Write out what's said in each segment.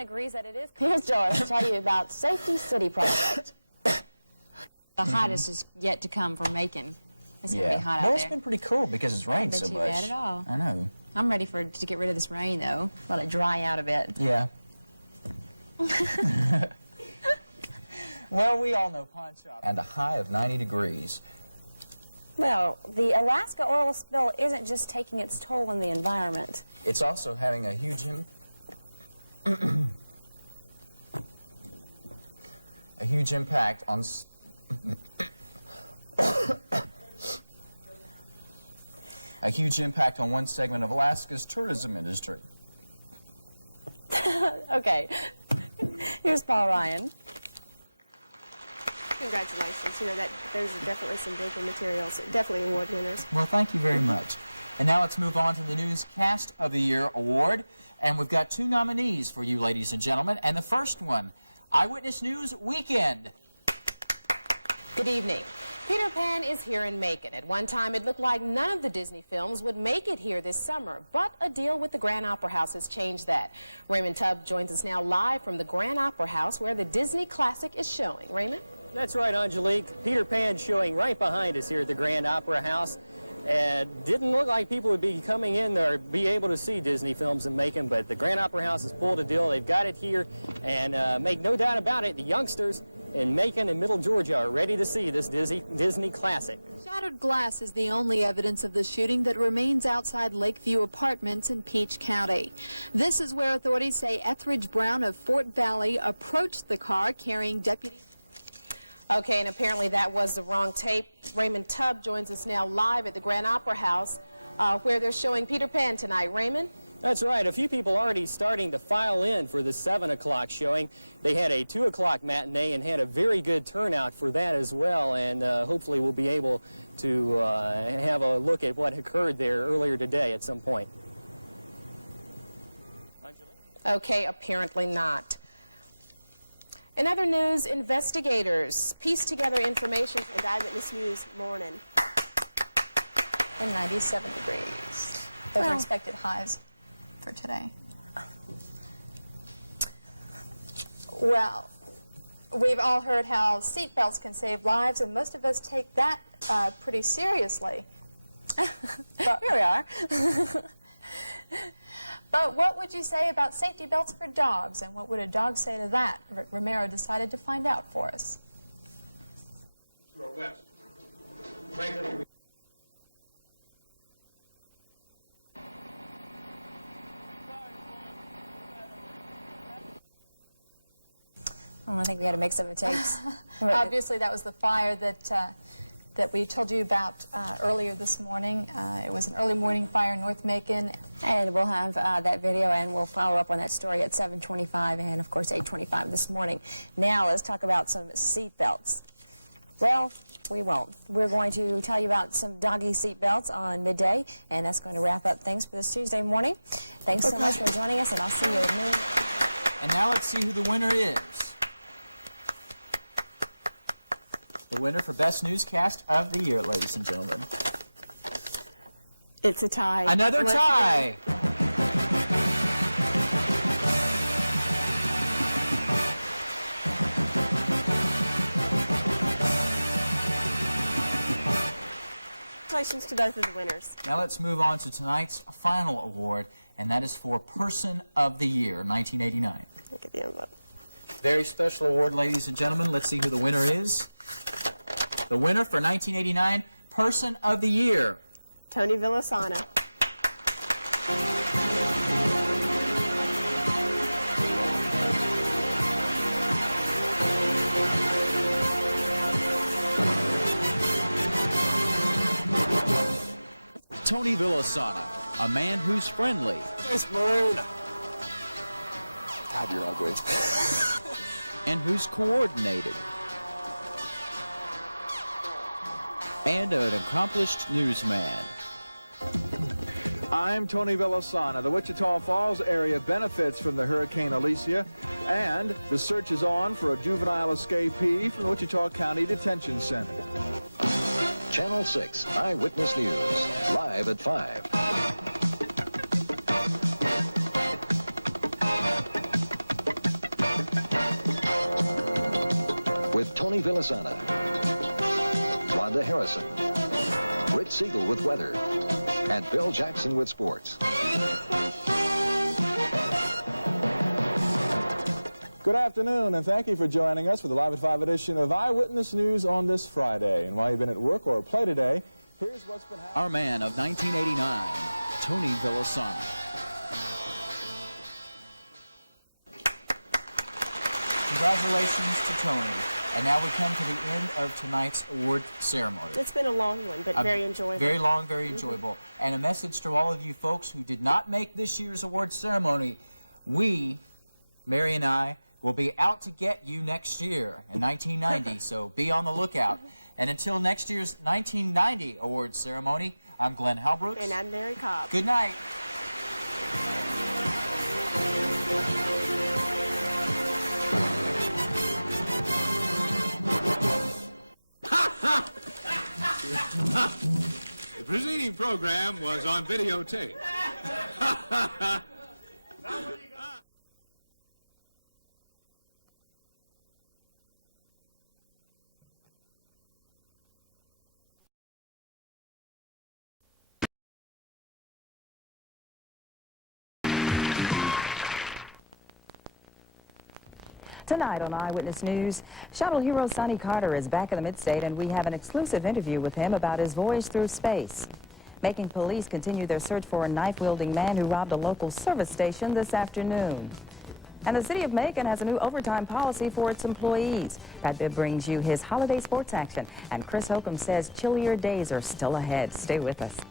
Agrees that it is. Here's Doris to tell you about Safety City Project. The hottest is yet to come for Macon. It's going to be hot out well, there. it's been pretty cool because it's rained so much. Not too bad at all. I know. I'm ready to get rid of this rain, though. Let it dry out a bit. Yeah. Well, we all know pawn shop. And a high of 90 degrees. Well, the Alaska oil spill isn't just taking its toll on the environment. It's also having a huge impact on a huge impact on one segment of Alaska's tourism industry. Okay. Here's Paul Ryan. Congratulations. You know, those are definitely some big materials, definitely award winners. Well, thank you very much. And now let's move on to the Newscast of the Year award. And we've got 2 nominees for you, ladies and gentlemen. And the first one, Eyewitness News Weekend. Good evening. Peter Pan is here in Macon. At one time, it looked like none of the Disney films would make it here this summer, but a deal with the Grand Opera House has changed that. Raymond Tubb joins us now live from the Grand Opera House, where the Disney classic is showing. Raymond? That's right, Angelique. Peter Pan showing right behind us here at the Grand Opera House. Didn't look like people would be coming in there, be able to see Disney films in Macon, but the Grand Opera House has pulled a deal. They've got it here, and make no doubt about it, the youngsters in Macon and Middle Georgia are ready to see this Disney classic. Shattered glass is the only evidence of the shooting that remains outside Lakeview Apartments in Peach County. This is where authorities say Etheridge Brown of Fort Valley approached the car carrying deputies. Okay, and apparently that was the wrong tape. Raymond Tubb joins us now live at the Grand Opera House, where they're showing Peter Pan tonight. Raymond? That's right. A few people already starting to file in for the 7 o'clock showing. They had a 2 o'clock matinee and had a very good turnout for that as well, and hopefully we'll be able to have a look at what occurred there earlier today at some point. Okay, apparently not. In other news, investigators pieced together information And Eyewitness News morning. And 97 degrees. Those are expected highs for today. Well, we've all heard how seatbelts can save lives, and most of us take that pretty seriously. But here we are. But what would you say about safety belts for dogs, and what would a dog say to that? Rick Romero decided to find out for us. To our west. I think we had a mix of the tapes. Obviously, that was the fire that we told you about earlier this morning. It was an early morning fire in North Macon. And we'll have that video, and we'll follow up on that story at 7:25 and, of course, 8:25 this morning. Now, let's talk about some seat belts. Well, we won't. We're going to tell you about some doggy seat belts on midday, and that's going to wrap up things for this Tuesday morning. Thanks so much for joining us, and I'll see you at noon. And now let's see who the winner is. The winner for Best Newscast of the Year, ladies and gentlemen. It's a tie. Another tie. Congratulations to both of the winners. Now let's move on to tonight's final award, and that is for Person of the Year, 1989. Look at the envelope. Very special award, ladies and gentlemen. Let's see who the winner is. The winner for 1989 Person of the Year, Tony Villasana. Tony Villasana, a man who's friendly. Nice bird. God, you're ugly. And who's coordinated. And an accomplished newsman. I'm Tony Villasana. The Wichita Falls area benefits from the Hurricane Alicia, and the search is on for a juvenile escapee from the Wichita County Detention Center. Channel 6 Eyewitness News, live at 5. with Tony Villasana, Wanda Harrison, Rich Siegel with weather, and Bill Jackson with sports. Good afternoon, and thank you for joining us for the Live at 5 edition of Eyewitness News on this Friday. And while you've been at work or play today, here's what's been happening. Our man of 1989, Tony Villasana. Congratulations to Tony. And now we come to the end of tonight's award ceremony. It's been a long one, but very enjoyable. Very long, very enjoyable. And a message to all of you folks who did not make this year's award ceremony. We, Mary and I, will be out to get you next year in 1990, so be on the lookout. And until next year's 1990 awards ceremony, I'm Glenn Halbrooks. And I'm Mary Cobb. Good night. The preceding program was on videotape. Tonight on Eyewitness News, shuttle hero Sonny Carter is back in the Midstate, and we have an exclusive interview with him about his voyage through space. Making police continue their search for a knife-wielding man who robbed a local service station this afternoon. And the city of Macon has a new overtime policy for its employees. Pat Bibb brings you his holiday sports action, and Chris Holcomb says chillier days are still ahead. Stay with us.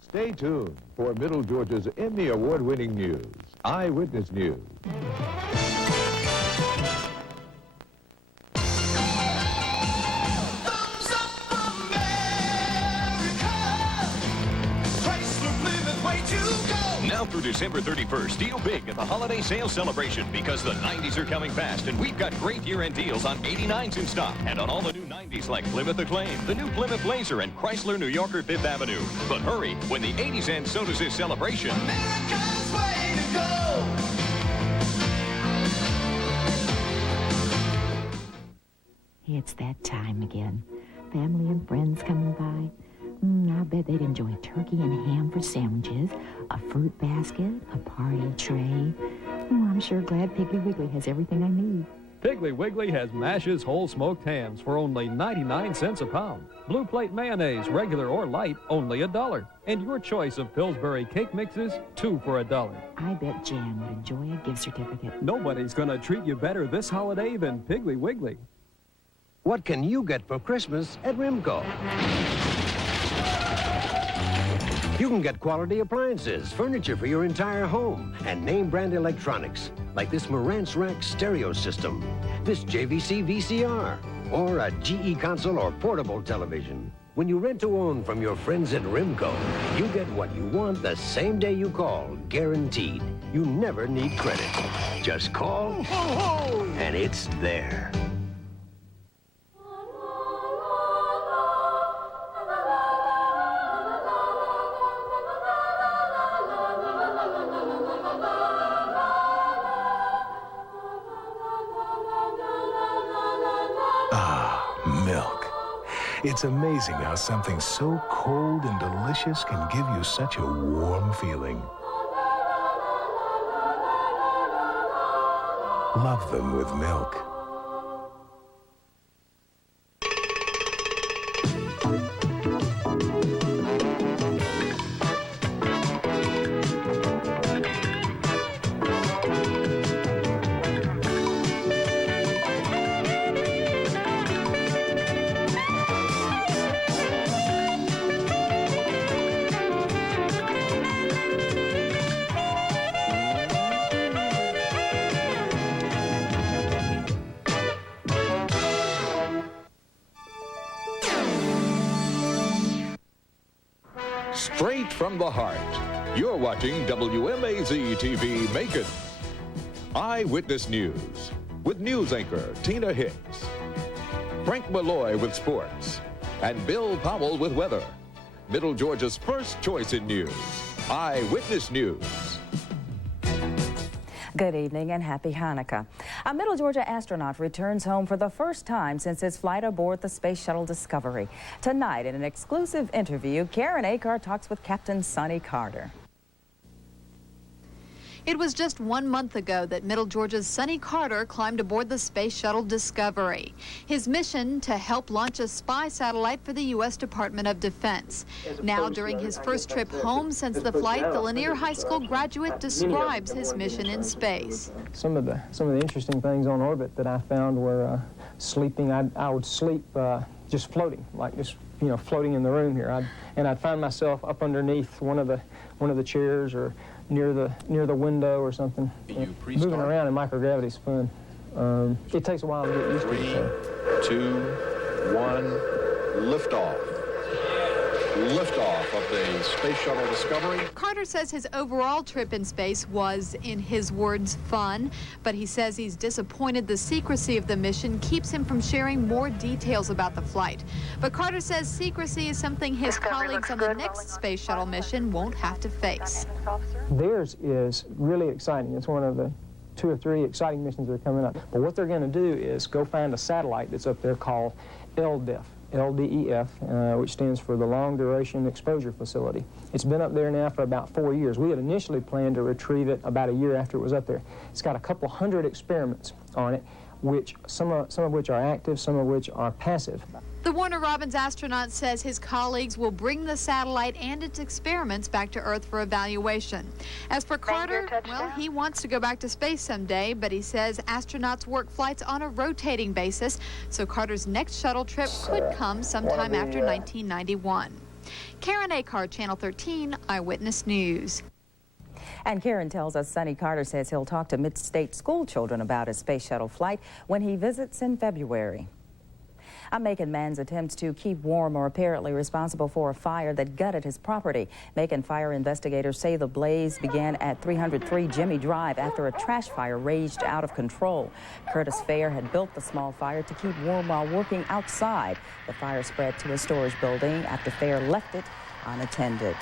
Stay tuned for Middle Georgia's Emmy Award-winning news, Eyewitness News. Now through December 31st, deal big at the holiday sales celebration because the 90s are coming fast and we've got great year-end deals on 89s in stock and on all the new 90s like Plymouth Acclaim, the new Plymouth Blazer, and Chrysler New Yorker 5th Avenue. But hurry, when the 80s end, so does this celebration. America's way to go. It's that time again. Family and friends coming by. I bet they'd enjoy turkey and ham for sandwiches, a fruit basket, a party tray. I'm sure glad Piggly Wiggly has everything I need. Piggly Wiggly has Mash's whole smoked hams for only 99 cents a pound. Blue Plate mayonnaise, regular or light, only $1. And your choice of Pillsbury cake mixes, 2 for $1. I bet Jan would enjoy a gift certificate. Nobody's gonna treat you better this holiday than Piggly Wiggly. What can you get for Christmas at Rimco? You can get quality appliances, furniture for your entire home, and name-brand electronics, like this Marantz Rack stereo system, this JVC VCR, or a GE console or portable television. When you rent to own from your friends at Rimco, you get what you want the same day you call, guaranteed. You never need credit. Just call, and it's there. Milk. It's amazing how something so cold and delicious can give you such a warm feeling. Love them with milk. Straight from the heart, you're watching WMAZ TV Macon. Eyewitness News with news anchor Tina Hicks, Frank Malloy with sports, and Bill Powell with weather. Middle Georgia's first choice in news, Eyewitness News. Good evening and happy Hanukkah. A Middle Georgia astronaut returns home for the first time since his flight aboard the Space Shuttle Discovery. Tonight, in an exclusive interview, Karen Acar talks with Captain Sonny Carter. It was just 1 month ago that Middle Georgia's Sonny Carter climbed aboard the Space Shuttle Discovery. His mission to help launch a spy satellite for the U.S. Department of Defense. Now, during his first trip home since the flight, the Lanier High School graduate describes his mission in space. Some of the interesting things on orbit that I found were sleeping. I would sleep just floating, like just floating in the room here. I'd find myself up underneath one of the chairs or near the window or something. Moving around in microgravity's fun. It takes a while to get used to it. 3, 2, 1, liftoff. Liftoff of the Space Shuttle Discovery. Carter says his overall trip in space was, in his words, fun, but he says he's disappointed the secrecy of the mission keeps him from sharing more details about the flight. But Carter says secrecy is something his colleagues on the next space shuttle mission won't have to face. Theirs is really exciting. It's one of the 2 or 3 exciting missions that are coming up. But what they're going to do is go find a satellite that's up there called LDEF. LDEF, which stands for the Long Duration Exposure Facility. It's been up there now for about 4 years. We had initially planned to retrieve it about a year after it was up there. It's got a couple hundred experiments on it, which some of which are active, some of which are passive. The Warner Robins astronaut says his colleagues will bring the satellite and its experiments back to Earth for evaluation. As for Carter, well, he wants to go back to space someday, but he says astronauts work flights on a rotating basis, so Carter's next shuttle trip could come sometime after 1991. Karen Acar, Channel 13, Eyewitness News. And Karen tells us Sonny Carter says he'll talk to mid-state school children about his space shuttle flight when he visits in February. A Macon man's attempts to keep warm are apparently responsible for a fire that gutted his property. Macon fire investigators say the blaze began at 303 Jimmy Drive after a trash fire raged out of control. Curtis Fair had built the small fire to keep warm while working outside. The fire spread to a storage building after Fair left it unattended.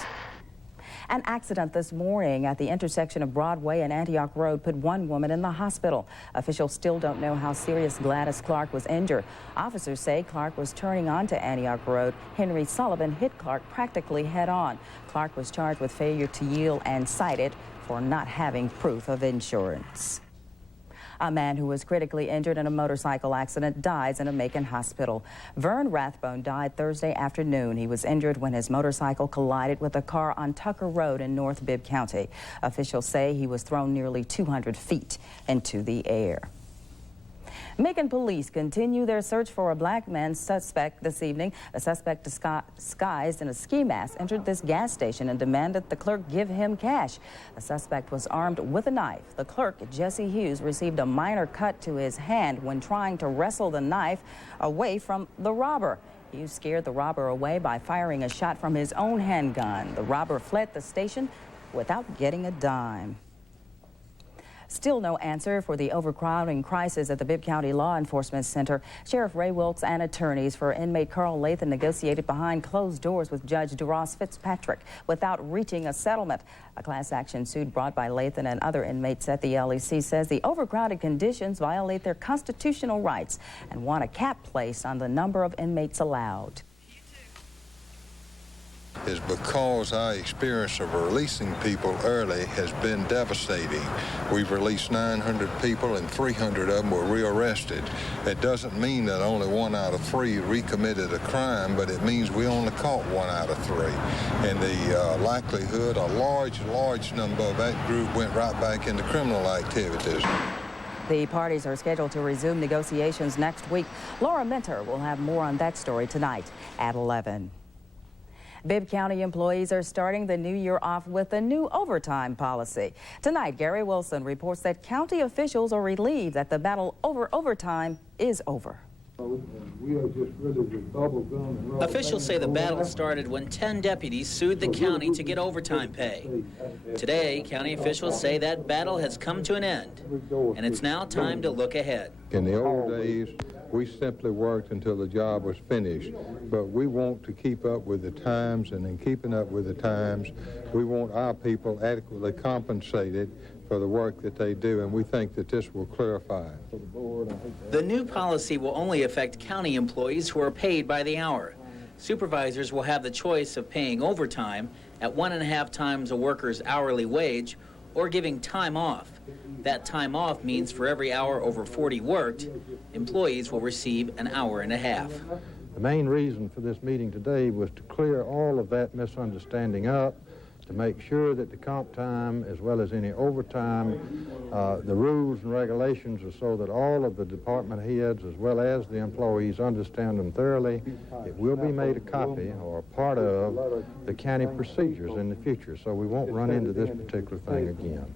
An accident this morning at the intersection of Broadway and Antioch Road put one woman in the hospital. Officials still don't know how serious Gladys Clark was injured. Officers say Clark was turning onto Antioch Road. Henry Sullivan hit Clark practically head-on. Clark was charged with failure to yield and cited for not having proof of insurance. A man who was critically injured in a motorcycle accident dies in a Macon hospital. Vern Rathbone died Thursday afternoon. He was injured when his motorcycle collided with a car on Tucker Road in North Bibb County. Officials say he was thrown nearly 200 feet into the air. Macon police continue their search for a black man suspect this evening. The suspect disguised in a ski mask entered this gas station and demanded the clerk give him cash. The suspect was armed with a knife. The clerk, Jesse Hughes, received a minor cut to his hand when trying to wrestle the knife away from the robber. Hughes scared the robber away by firing a shot from his own handgun. The robber fled the station without getting a dime. Still no answer for the overcrowding crisis at the Bibb County Law Enforcement Center. Sheriff Ray Wilkes and attorneys for inmate Carl Lathan negotiated behind closed doors with Judge DeRoss Fitzpatrick without reaching a settlement. A class action suit brought by Lathan and other inmates at the LEC says the overcrowded conditions violate their constitutional rights and want a cap placed on the number of inmates allowed. Is because our experience of releasing people early has been devastating. We've released 900 people and 300 of them were rearrested. It doesn't mean that only 1 out of 3 recommitted a crime, but it means we only caught 1 out of 3. And the likelihood, a large number of that group went right back into criminal activities. The parties are scheduled to resume negotiations next week. Laura Minter will have more on that story tonight at 11. Bibb County employees are starting the new year off with a new overtime policy. Tonight, Gary Wilson reports that county officials are relieved that the battle over overtime is over. Officials say the battle started when 10 deputies sued the county to get overtime pay. Today, county officials say that battle has come to an end, and it's now time to look ahead. In the old days, we simply worked until the job was finished, but we want to keep up with the times, and in keeping up with the times, we want our people adequately compensated for the work that they do, and we think that this will clarify. The new policy will only affect county employees who are paid by the hour. Supervisors will have the choice of paying overtime at 1.5 times a worker's hourly wage or giving time off. That time off means for every hour over 40 worked, employees will receive an hour and a half. The main reason for this meeting today was to clear all of that misunderstanding up, to make sure that the comp time, as well as any overtime, the rules and regulations are so that all of the department heads, as well as the employees, understand them thoroughly. It will be made a copy or a part of the county procedures in the future, so we won't run into this particular thing again.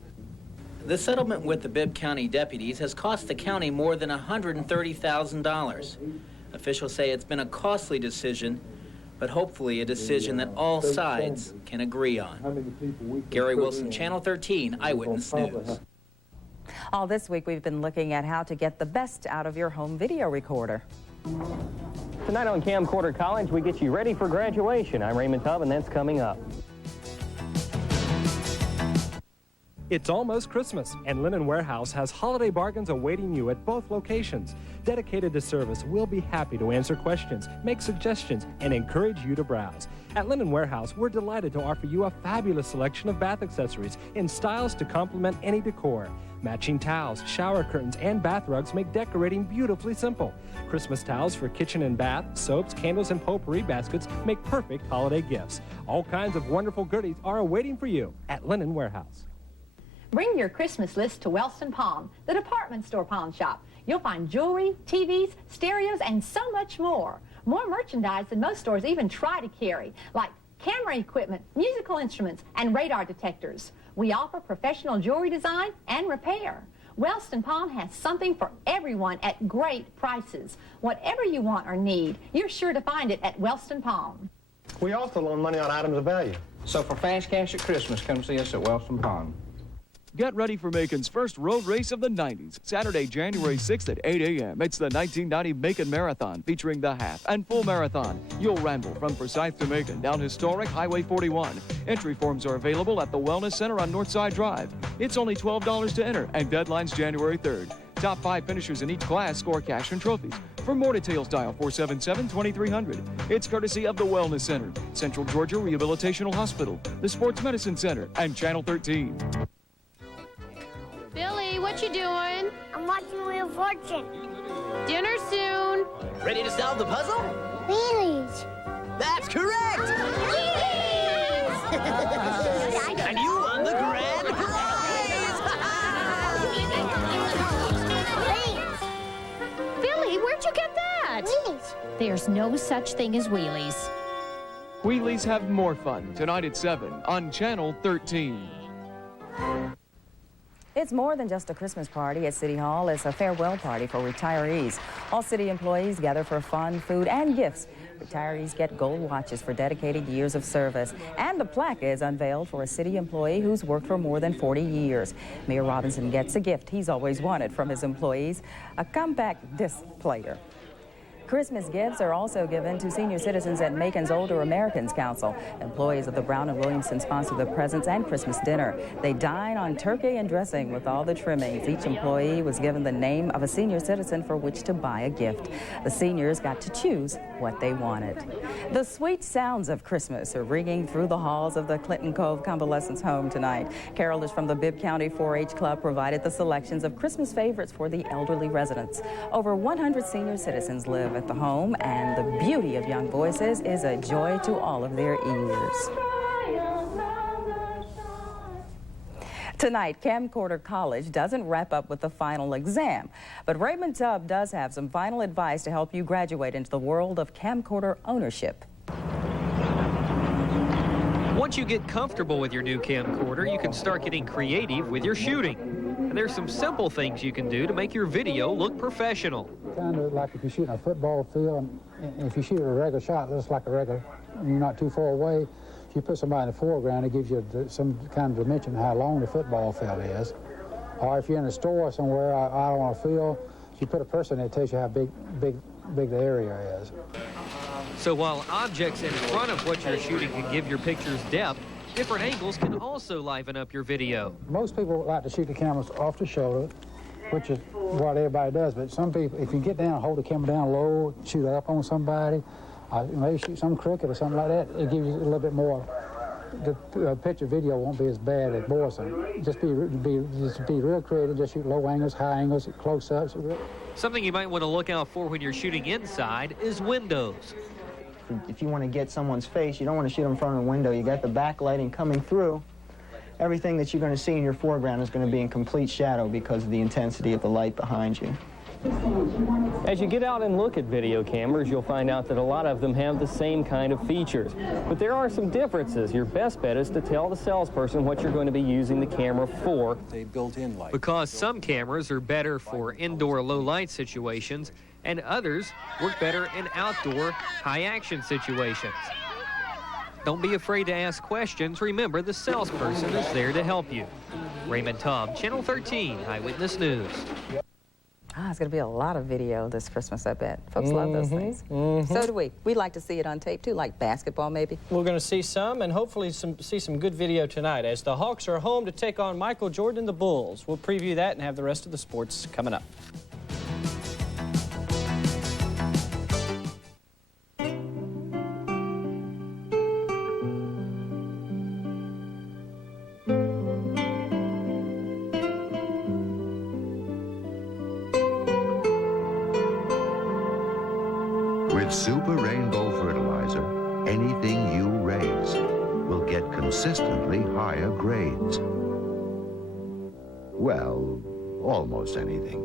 The settlement with the Bibb County deputies has cost the county more than $130,000. Officials say it's been a costly decision, but hopefully a decision that all sides can agree on. Gary Wilson, Channel 13, Eyewitness News. All this week, we've been looking at how to get the best out of your home video recorder. Tonight on Camcorder College, we get you ready for graduation. I'm Raymond Tubb, and that's coming up. It's almost Christmas, and Linen Warehouse has holiday bargains awaiting you at both locations. Dedicated to service, we'll be happy to answer questions, make suggestions, and encourage you to browse. At Linen Warehouse, we're delighted to offer you a fabulous selection of bath accessories in styles to complement any decor. Matching towels, shower curtains, and bath rugs make decorating beautifully simple. Christmas towels for kitchen and bath, soaps, candles, and potpourri baskets make perfect holiday gifts. All kinds of wonderful goodies are awaiting for you at Linen Warehouse. Bring your Christmas list to Wellston Pawn, the department store pawn shop. You'll find jewelry, TVs, stereos, and so much more. More merchandise than most stores even try to carry, like camera equipment, musical instruments, and radar detectors. We offer professional jewelry design and repair. Wellston Pawn has something for everyone at great prices. Whatever you want or need, you're sure to find it at Wellston Pawn. We also loan money on items of value. So for fast cash at Christmas, come see us at Wellston Pawn. Get ready for Macon's first road race of the 90s, Saturday, January 6th at 8 a.m. It's the 1990 Macon Marathon, featuring the half and full marathon. You'll ramble from Forsyth to Macon, down historic Highway 41. Entry forms are available at the Wellness Center on Northside Drive. It's only $12 to enter, and deadline's January 3rd. Top 5 finishers in each class score cash and trophies. For more details, dial 477-2300. It's courtesy of the Wellness Center, Central Georgia Rehabilitational Hospital, the Sports Medicine Center, and Channel 13. Billy, what you doing? I'm watching Wheel of Fortune. Dinner soon. Ready to solve the puzzle? Wheelies. That's correct! And you won the grand prize! Billy, where'd you get that? Wheelies. There's no such thing as wheelies. Wheelies have more fun tonight at 7 on Channel 13. It's more than just a Christmas party at City Hall. It's a farewell party for retirees. All city employees gather for fun, food, and gifts. Retirees get gold watches for dedicated years of service. And the plaque is unveiled for a city employee who's worked for more than 40 years. Mayor Robinson gets a gift he's always wanted from his employees, a compact disc player. Christmas gifts are also given to senior citizens at Macon's Older Americans Council. Employees of the Brown and Williamson sponsor the presents and Christmas dinner. They dine on turkey and dressing with all the trimmings. Each employee was given the name of a senior citizen for which to buy a gift. The seniors got to choose what they wanted. The sweet sounds of Christmas are ringing through the halls of the Clinton Cove Convalescence Home tonight. Carolers from the Bibb County 4-H Club provided the selections of Christmas favorites for the elderly residents. Over 100 senior citizens live at the home, and the beauty of young voices is a joy to all of their ears. Tonight, Camcorder College doesn't wrap up with the final exam, but Raymond Tubb does have some final advice to help you graduate into the world of camcorder ownership. Once you get comfortable with your new camcorder, you can start getting creative with your shooting. And there's some simple things you can do to make your video look professional. Kind of like if you're shooting a football field, and if you shoot a regular shot, it looks like a regular, and you're not too far away. If you put somebody in the foreground, it gives you some kind of dimension of how long the football field is. Or if you're in a store somewhere out on a field, if you put a person there, it tells you how big the area is. So while objects in front of what you're shooting can give your pictures depth, Different angles can also liven up your video. Most people like to shoot the cameras off the shoulder, which is what everybody does, but some people, if you get down and hold the camera down low, shoot up on somebody, maybe shoot some crooked or something like that, it gives you a little bit more. The picture video won't be as bad as boresome. Just be real creative, just shoot low angles, high angles, close-ups. Something you might want to look out for when you're shooting inside is windows. If you want to get someone's face, you don't want to shoot in front of a window. You got the backlighting coming through. Everything that you're going to see in your foreground is going to be in complete shadow because of the intensity of the light behind you. As you get out and look at video cameras, you'll find out that a lot of them have the same kind of features. But there are some differences. Your best bet is to tell the salesperson what you're going to be using the camera for. They built in light. Because some cameras are better for indoor low light situations, and others work better in outdoor high action situations. Don't be afraid to ask questions. Remember, the salesperson is there to help you. Raymond Tubb, Channel 13, Eyewitness News. It's going to be a lot of video this Christmas, I bet. Folks love those things. So do we. We'd like to see it on tape, too, like basketball, maybe. We're going to see some, and hopefully see some good video tonight, as the Hawks are home to take on Michael Jordan and the Bulls. We'll preview that and have the rest of the sports coming up. With Super Rainbow Fertilizer, anything you raise will get consistently higher grades. Well, almost anything.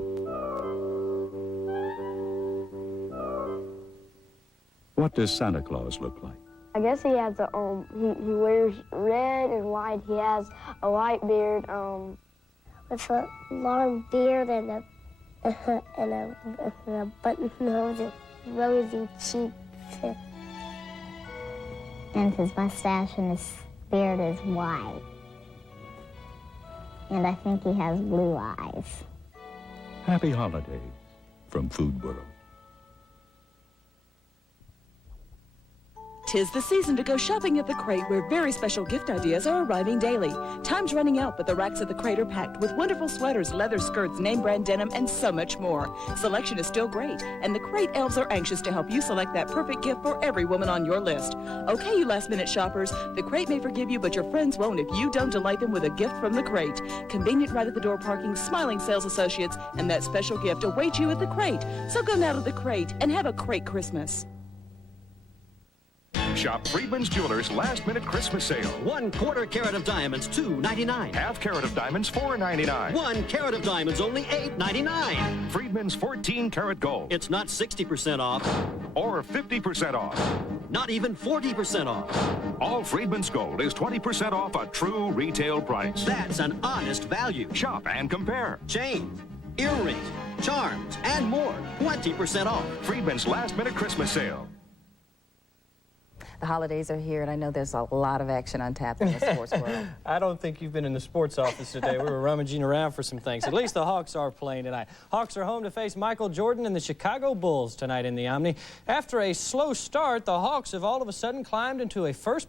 What does Santa Claus look like? I guess he has a, he wears red and white. He has a white beard, with a long beard and a button nose and rosy cheeks. And his mustache and his beard is white. And I think he has blue eyes. Happy holidays from Food World. 'Tis the season to go shopping at the Crate, where very special gift ideas are arriving daily. Time's running out, but the racks at the Crate are packed with wonderful sweaters, leather skirts, name brand denim, and so much more. Selection is still great, and the Crate elves are anxious to help you select that perfect gift for every woman on your list. Okay, you last-minute shoppers, the Crate may forgive you, but your friends won't if you don't delight them with a gift from the Crate. Convenient right-at-the-door parking, smiling sales associates, and that special gift await you at the Crate. So go now to the Crate and have a Crate Christmas. Shop Friedman's Jewelers last-minute Christmas sale. 1/4 carat of diamonds, $2.99. Half carat of diamonds, $4.99. 1 carat of diamonds, only $8.99. Friedman's 14-carat gold. It's not 60% off. Or 50% off. Not even 40% off. All Friedman's gold is 20% off a true retail price. That's an honest value. Shop and compare. Chains, earrings, charms, and more. 20% off. Friedman's last-minute Christmas sale. The holidays are here, and I know there's a lot of action on tap in the sports world. I don't think you've been in the sports office today. We were rummaging around for some things. At least the Hawks are playing tonight. Hawks are home to face Michael Jordan and the Chicago Bulls tonight in the Omni. After a slow start, the Hawks have all of a sudden climbed into a first